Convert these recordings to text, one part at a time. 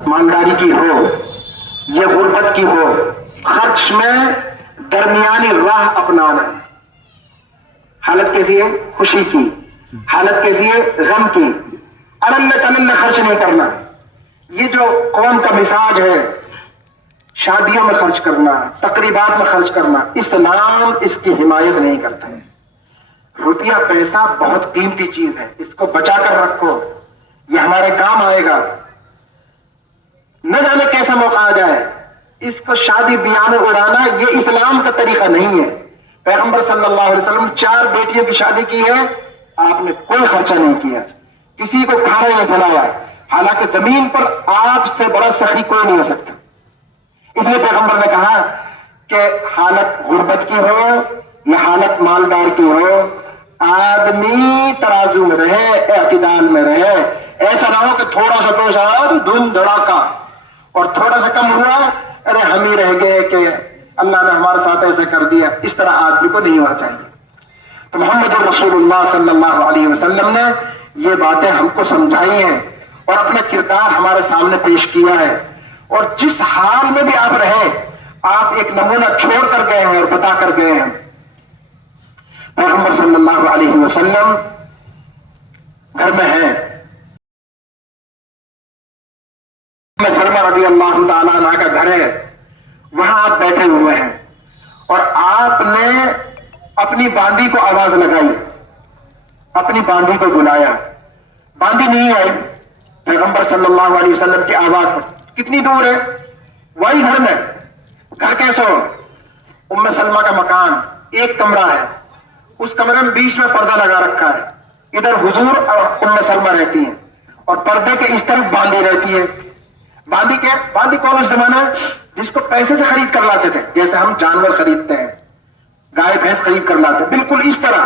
مالداری کی ہو یا غربت کی ہو، خرچ میں درمیانی راہ اپنانا. حالت کیسی ہے؟ خوشی کی. حالت کیسی ہے؟ غم کی. الل تلل خرچ نہیں کرنا. یہ جو قوم کا مزاج ہے، شادیوں میں خرچ کرنا، تقریبات میں خرچ کرنا، اسلام اس کی حمایت نہیں کرتا ہے. روپیہ پیسہ بہت قیمتی چیز ہے، اس کو بچا کر رکھو، یہ ہمارے کام آئے گا. نہ جانے کیسا موقع آ جائے، اس کو شادی بیاہ میں اڑانا یہ اسلام کا طریقہ نہیں ہے. پیغمبر صلی اللہ علیہ وسلم 4 بیٹیوں کی شادی کی ہے، آپ نے کوئی خرچہ نہیں کیا، کسی کو کھانا نہیں کھلایا. حالانکہ زمین پر آپ سے بڑا سخی کوئی نہیں ہو سکتا. اس لیے پیغمبر نے کہا کہ حالت غربت کی ہو یا حالت مالدار کی ہو، آدمی ترازو میں رہے، اعتدال میں رہے. ایسا نہ ہو کہ تھوڑا سا پیش آیا تو دھوم دھڑاکا، اور تھوڑا سا کم ہوا ارے ہم ہی رہ گئے کہ اللہ نے ہمارے ساتھ ایسا کر دیا. اس طرح آدمی کو نہیں ہونا چاہیے. تو محمد رسول اللہ صلی اللہ علیہ وسلم نے یہ باتیں ہم کو سمجھائی ہیں اور اپنا کردار ہمارے سامنے پیش کیا ہے. اور جس حال میں بھی آپ رہے، آپ ایک نمونہ چھوڑ کر گئے ہیں اور بتا کر گئے ہیں. پیغمبر صلی اللہ علیہ وسلم گھر میں ہیں، سلمہ رضی اللہ تعالیٰ عنہ کا گھر ہے، وہاں آپ بیٹھے ہوئے ہیں اور آپ نے اپنی باندی کو آواز لگائی، اپنی باندی کو بلایا. باندی نہیں آئی. پیغمبر صلی اللہ علیہ وسلم کی آواز پر کتنی دور ہے؟ وہی گھر میں. گھر کیسے ہو؟ ام سلمہ کا مکان ایک کمرہ ہے، اس کمرے میں بیچ میں پردہ لگا رکھا ہے. ادھر حضور اور ام سلمہ رہتی ہیں اور پردے کے اس طرف باندی رہتی ہے. باندی کیا؟ باندی کون اس زمانہ جس کو پیسے سے خرید کر لاتے تھے، جیسے ہم جانور خریدتے ہیں، گائے بھینس خرید کر لاتے ہیں، بالکل اس طرح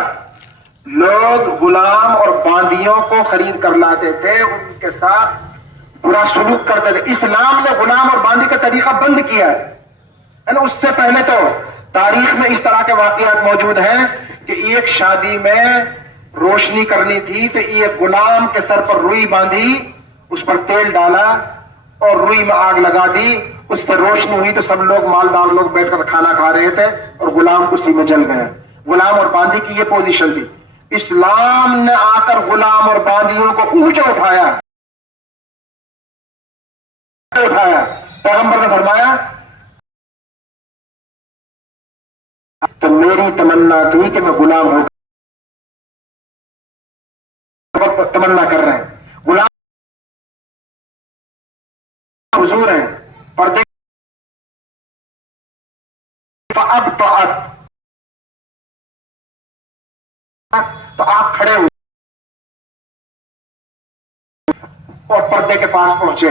لوگ غلام اور باندیوں کو خرید کر لاتے تھے، ان کے ساتھ برا سلوک کرتے تھے. اسلام نے غلام اور باندی کا طریقہ بند کیا ہے نا. اس سے پہلے تو تاریخ میں اس طرح کے واقعات موجود ہیں کہ ایک شادی میں روشنی کرنی تھی تو ایک غلام کے سر پر روئی باندھی، اس پر تیل ڈالا اور روئی میں آگ لگا دی. اس سے روشنی ہوئی تو سب لوگ مالدار لوگ بیٹھ کر کھانا کھا رہے تھے اور غلام اسی میں جل گئے. غلام اور باندی کی یہ پوزیشن تھی. اسلام نے آ کر غلام اور باندیوں کو اونچا اٹھایا. پیغمبر نے فرمایا تو میری تمنا تھی کہ میں غلام ہوں، تمنا کر رہے ہیں. غلام حضور ہیں، پردے اب تو آپ کھڑے ہوئے اور پردے کے پاس پہنچے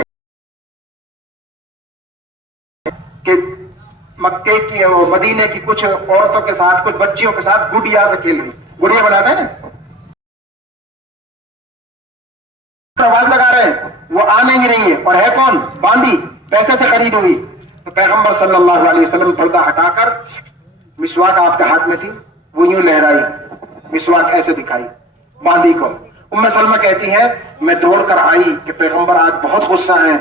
کہ مکے کی اور مدینے کی کچھ عورتوں کے ساتھ، کچھ بچیوں کے ساتھ گڑیا سے کھیل رہی. گڑیا بناتے ہیں نا، آواز لگا رہے ہیں، وہ آنے ہی نہیں ہے. اور ہے کون؟ باندی، پیسے سے خرید ہوئی. تو پیغمبر صلی اللہ علیہ وسلم پردہ ہٹا کر، مسواک آپ کے ہاتھ میں تھی، وہ یوں لہرائی، مسواک ایسے دکھائی باندی کو. ام سلمہ کہتی ہیں میں دوڑ کر آئی کہ پیغمبر آج بہت غصہ ہیں،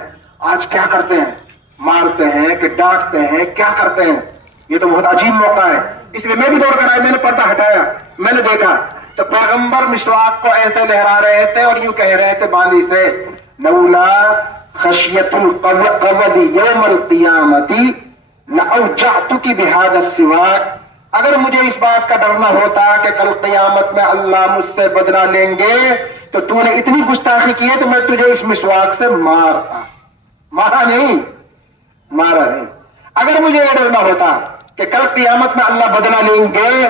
آج کیا کرتے ہیں، مارتے ہیں کہ ڈانٹتے ہیں، کیا کرتے ہیں، یہ تو بہت عجیب موقع ہے. اس لیے میں بھی دوڑ کر آئی، میں نے پردہ ہٹایا، میں نے دیکھا تو پیغمبر مسواک کو ایسے لہرا رہے تھے اور یوں کہہ رہے تھے باندی سے، لولا خشیت القوض یوم القیامت لاوجعتک بهذا السواک. اگر مجھے اس بات کا ڈر نہ ہوتا کہ کل قیامت میں اللہ مجھ سے بدلہ لیں گے تو تو نے اتنی گستاخی کی ہے تو میں تجھے اس مسواک سے مارتا. مارا نہیں. اگر مجھے یہ ڈر نہ ہوتا کہ کل قیامت میں اللہ بدلہ لیں گے،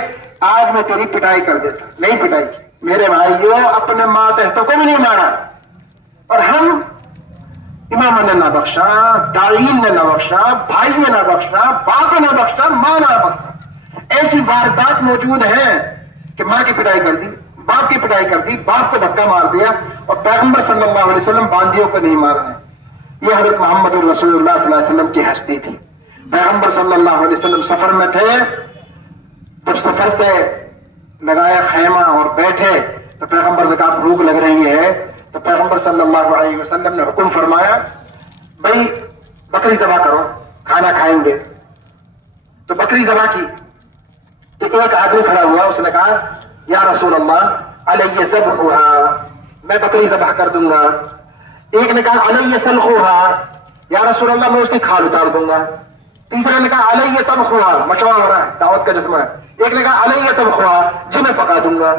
آج میں تیری پٹائی کر دیتا. نہیں پٹائی. میرے بھائیوں، اپنے ماتحتوں کو بھی نہیں مارا. اور ہم امام نے نہ بخشا، داعین نے نہ بخشا، بھائی نے نہ بخشا، باپ نے نہ بخشا، ماں نے نہ بخشا. ایسی واردات موجود ہیں کہ ماں کی پٹائی کر دی، باپ کی پٹائی کر دی، باپ کو دھکا مار دیا. اور پیغمبر صلی اللہ علیہ وسلم باندیوں کو نہیں مار رہے. یہ حضرت محمد رسول اللہ صلی اللہ علیہ وسلم کی ہستی تھی. پیغمبر صلی اللہ علیہ وسلم سفر میں تھے تو سفر سے لگایا خیمہ اور بیٹھے تو پیغمبر نے کہا بھوک لگ رہی ہے. تو پیغمبر صلی اللہ علیہ وسلم نے حکم فرمایا بھائی بکری ذبح کرو، کھانا کھائیں گے. تو بکری ذبح کی تو ایک آدمی کھڑا ہوا، اس نے کہا یا رسول اللہ علیہ ذبحها، میں بکری ذبح کر دوں گا. ایک نے کہا علیہ سلخها، یا رسول اللہ میں اس کی کھال اتار دوں گا. تیسرے نے کہا علیہ طبخها، مشورہ ہو رہا ہے، دعوت کا جذبہ ہے. ایک نے کہا علیہ طبخها، جی میں پکا دوں گا.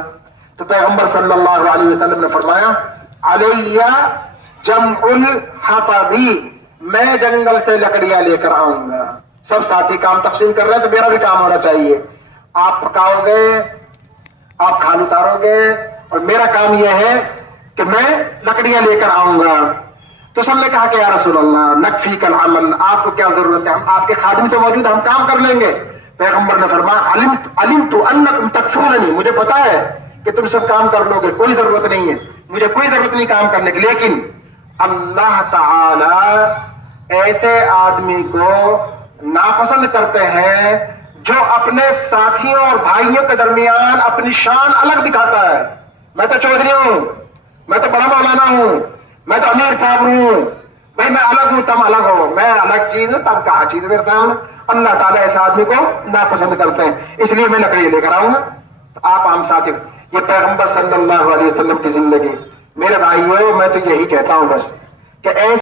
تو پیغمبر صلی اللہ علیہ وسلم نے فرمایا علیہ جمع الحطب، میں جنگل سے لکڑیاں لے کر آؤں گا. سب ساتھی کام تقسیم کر رہے ہیں تو میرا بھی کام ہونا چاہیے. آپ پکاؤ گے، آپ کھال اتارو گے، اور میرا کام یہ ہے کہ میں لکڑیاں لے کر آؤں گا. تو سب نے کہا کہ یا رسول اللہ نکفیک العمل، آپ کو کیا ضرورت ہے، ہم آپ کے خادم تو موجود ہیں، ہم کام کر لیں گے. پیغمبر نے فرمایا علمت انکم تکفرونی، مجھے پتا ہے کہ تم سب کام کر لو گے، کوئی ضرورت نہیں ہے، مجھے کوئی ضرورت نہیں کام کرنے کی. لیکن اللہ تعالی ایسے آدمی کو ناپسند کرتے ہیں جو اپنے ساتھیوں اور بھائیوں کے درمیان اپنی شان الگ دکھاتا ہے. میں تو چودھری ہوں، میں تو بڑا مولانا ہوں، میں تو امیر صاحب ہوں، بھائی میں الگ ہوں تم الگ ہو، میں الگ چیز ہوں تم کہاں چیز میرے سامنے. اللہ تعالیٰ ایسے آدمی کو ناپسند کرتے ہیں، اس لیے میں لکڑی لے کر آؤں گا. آپ عام ساتھی، یہ پیغمبر صلی اللہ علیہ وسلم کی زندگی. میرے بھائیوں میں تو یہی کہتا ہوں بس کہ ایسے